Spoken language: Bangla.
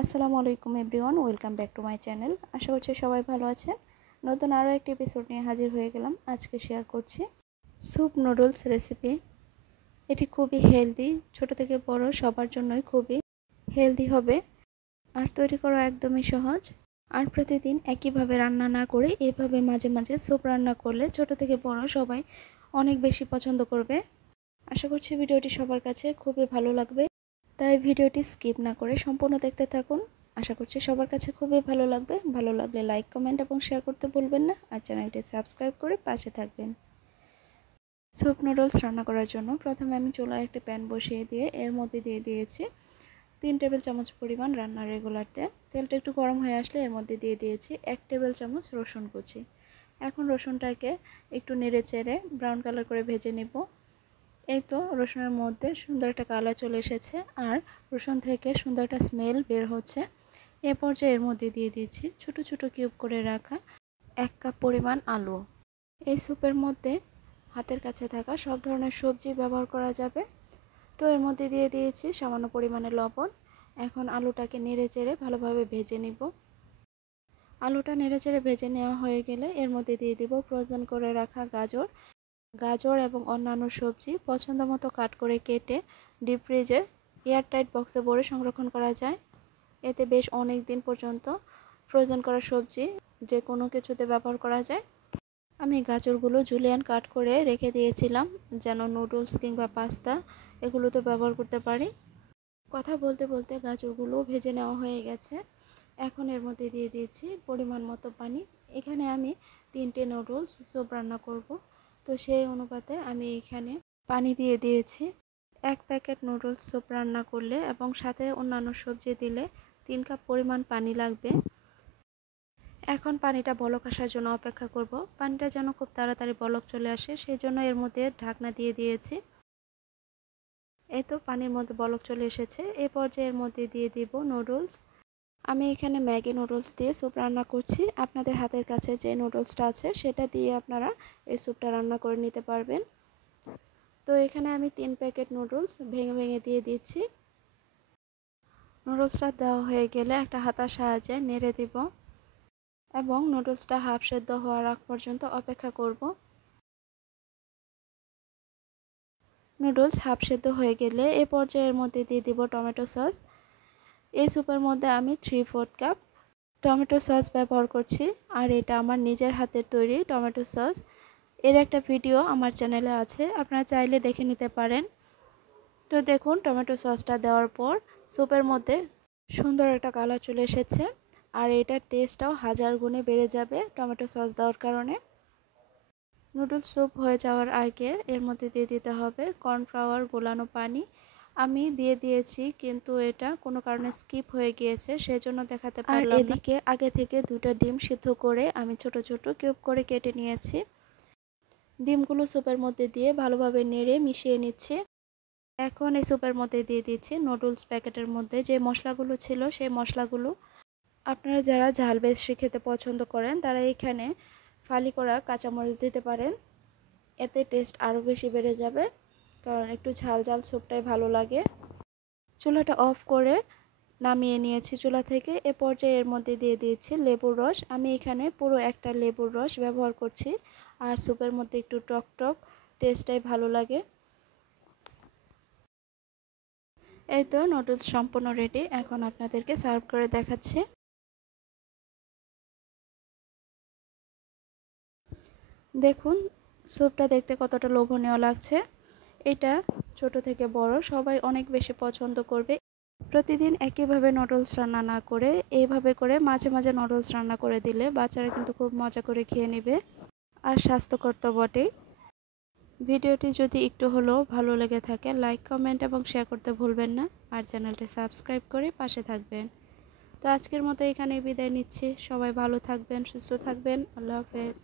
আসসালামু আলাইকুম everyone, welcome back to my channel. আশা করছি সবাই ভালো আছেন। নতুন আরও একটি এপিসোড নিয়ে হাজির হয়ে গেলাম। আজকে শেয়ার করছি স্যুপ নুডলস রেসিপি। এটি খুবই হেলদি, ছোট থেকে বড় সবার জন্যই খুবই হেলদি হবে আর তৈরি করা একদমই সহজ। আর প্রতিদিন একইভাবে রান্না না করে এভাবে মাঝে মাঝে স্যুপ রান্না করলে ছোট থেকে বড় সবাই অনেক বেশি পছন্দ করবে। আশা করছি ভিডিওটি সবার কাছে খুবই ভালো লাগবে, তাই ভিডিওটি স্কিপ না করে সম্পূর্ণ দেখতে থাকুন। আশা করছি সবার কাছে খুবই ভালো লাগবে। ভালো লাগলে লাইক, কমেন্ট এবং শেয়ার করতে ভুলবেন না, আর চ্যানেলটি সাবস্ক্রাইব করে পাশে থাকবেন। স্যুপ নুডলস রান্না করার জন্য প্রথমে আমি চুলায় একটি প্যান বসিয়ে দিয়ে এর মধ্যে দিয়ে দিয়েছি 3 টেবিল চামচ পরিমাণ রান্নার রেগুলার তেল। তেলটা একটু গরম হয়ে আসলে এর মধ্যে দিয়ে দিয়েছি 1 টেবিল চামচ রসুন কুচি। এখন রসুনটাকে একটু নেড়ে চেড়ে ব্রাউন কালার করে ভেজে নেব। এই তো রসুনের মধ্যে সুন্দর একটা কালার চলে এসেছে আর রসুন থেকে সুন্দর একটা স্মেল বের হচ্ছে। এ পর্যায়ে এর মধ্যে দিয়ে দিচ্ছি ছোট ছোট কিউব করে রাখা 1 কাপ পরিমাণ আলু। এই স্যুপের মধ্যে হাতের কাছে থাকা সব ধরনের সবজি ব্যবহার করা যাবে। তো এর মধ্যে দিয়ে দিয়েছি সামান্য পরিমাণে লবণ। এখন আলুটাকে নেড়ে চেড়ে ভালোভাবে ভেজে নিব। আলুটা নেড়ে চেড়ে ভেজে নেওয়া হয়ে গেলে এর মধ্যে দিয়ে দিব ফ্রোজেন করে রাখা গাজর এবং অন্যান্য সবজি পছন্দ মতো কাট করে কেটে ডিপ ফ্রিজে এয়ারটাইট বক্সে ভরে সংরক্ষণ করা যায়। এতে বেশ অনেক দিন পর্যন্ত ফ্রোজেন করা সবজি যে কোনো কিছুতে ব্যবহার করা যায়। আমি গাজরগুলো জুলিয়ান কাট করে রেখে দিয়েছিলাম যেন নুডলস কিংবা পাস্তা এগুলোতে ব্যবহার করতে পারি। কথা বলতে বলতে গাজরগুলো ভেজে নেওয়া হয়ে গেছে। এখন এর মধ্যে দিয়ে দিয়েছি পরিমাণ মতো পানি। এখানে আমি 3টে নুডলস স্যুপ রান্না করব, তো সেই অনুপাতে আমি এখানে পানি দিয়ে দিয়েছি। 1 প্যাকেট নুডলস স্যুপ রান্না করলে এবং সাথে অন্যান্য সবজি দিলে 3 কাপ পরিমাণ পানি লাগবে। এখন পানিটা বলক আসার জন্য অপেক্ষা করব। পানিটা যেন খুব তাড়াতাড়ি বলক চলে আসে সেই জন্য এর মধ্যে ঢাকনা দিয়ে দিয়েছি। এই তো পানির মধ্যে বলক চলে এসেছে। এই পর্যায়ে এর মধ্যে দিয়ে দিব নুডলস। আমি এখানে ম্যাগি নুডলস দিয়ে স্যুপ রান্না করছি। আপনাদের হাতের কাছে যে নুডলসটা আছে সেটা দিয়ে আপনারা এই স্যুপটা রান্না করে নিতে পারবেন। তো এখানে আমি 3 প্যাকেট নুডলস ভেঙে ভেঙে দিয়ে দিচ্ছি। নুডলসটা দেওয়া হয়ে গেলে একটা হাতার সাহায্যে নেড়ে দিব এবং নুডলসটা হাফ সেদ্ধ হওয়ার আগ পর্যন্ত অপেক্ষা করব। নুডলস হাফ সেদ্ধ হয়ে গেলে এ পর্যায়ের মধ্যে দিয়ে দিব টমেটো সস। এই স্যুপের মধ্যে আমি 3/4 কাপ টমেটো সস ব্যবহার করছি আর এটা আমার নিজের হাতের তৈরি টমেটো সস। এর একটা ভিডিও আমার চ্যানেলে আছে, আপনারা চাইলে দেখে নিতে পারেন। তো দেখুন টমেটো সসটা দেওয়ার পর স্যুপের মধ্যে সুন্দর একটা কালার চলে এসেছে আর এটার টেস্টটাও 1000 গুণে বেড়ে যাবে টমেটো সস দেওয়ার কারণে। নুডলস স্যুপ হয়ে যাওয়ার আগে এর মধ্যে দিয়ে দিতে হবে কর্নফ্লাওয়ার গোলানো পানি। আমি দিয়ে দিয়েছি কিন্তু এটা কোনো কারণে স্কিপ হয়ে গিয়েছে সেজন্য দেখাতে পারলাম না। আর এদিকে আগে থেকে 2টা ডিম সিদ্ধ করে আমি ছোট ছোট কিউব করে কেটে নিয়েছি। ডিমগুলো স্যুপের মধ্যে দিয়ে ভালোভাবে নেড়ে মিশিয়ে নিচ্ছি। এখন এই স্যুপের মধ্যে দিয়ে দিচ্ছি নুডলস প্যাকেটের মধ্যে যে মশলাগুলো ছিল সেই মশলাগুলো। আপনারা যারা ঝাল বেশি খেতে পছন্দ করেন তারা এখানে ফালি করা কাঁচামরিচ দিতে পারেন, এতে টেস্ট আরও বেশি বেড়ে যাবে কারণ একটু ঝাল ঝাল স্যুপটাই ভালো লাগে। চুলাটা অফ করে নামিয়ে নিয়েছি চুলা থেকে। এ পর্যায়ে এর মধ্যে দিয়ে দিয়েছি লেবুর রস। আমি এখানে পুরো একটা লেবুর রস ব্যবহার করছি আর স্যুপের মধ্যে একটু টক টক টেস্টটাই ভালো লাগে। এই তো নুডলস সম্পূর্ণ রেডি, এখন আপনাদেরকে সার্ভ করে দেখাচ্ছি। দেখুন স্যুপটা দেখতে কতটা লোভনীয় লাগছে। এটা ছোট থেকে বড় সবাই অনেক বেশি পছন্দ করবে। প্রতিদিন একইভাবে নুডলস রান্না না করে এইভাবে করে মাঝে মাঝে নুডলস রান্না করে দিলে বাচ্চারা কিন্তু খুব মজা করে খেয়ে নেবে আর স্বাস্থ্যকর তো বটেই। ভিডিওটি যদি একটু হলেও ভালো লেগে থাকে লাইক, কমেন্ট এবং শেয়ার করতে ভুলবেন না, আর চ্যানেলটি সাবস্ক্রাইব করে পাশে থাকবেন। তো আজকের মতো এখানেই বিদায় নিচ্ছি। সবাই ভালো থাকবেন, সুস্থ থাকবেন। আল্লাহ হাফেজ।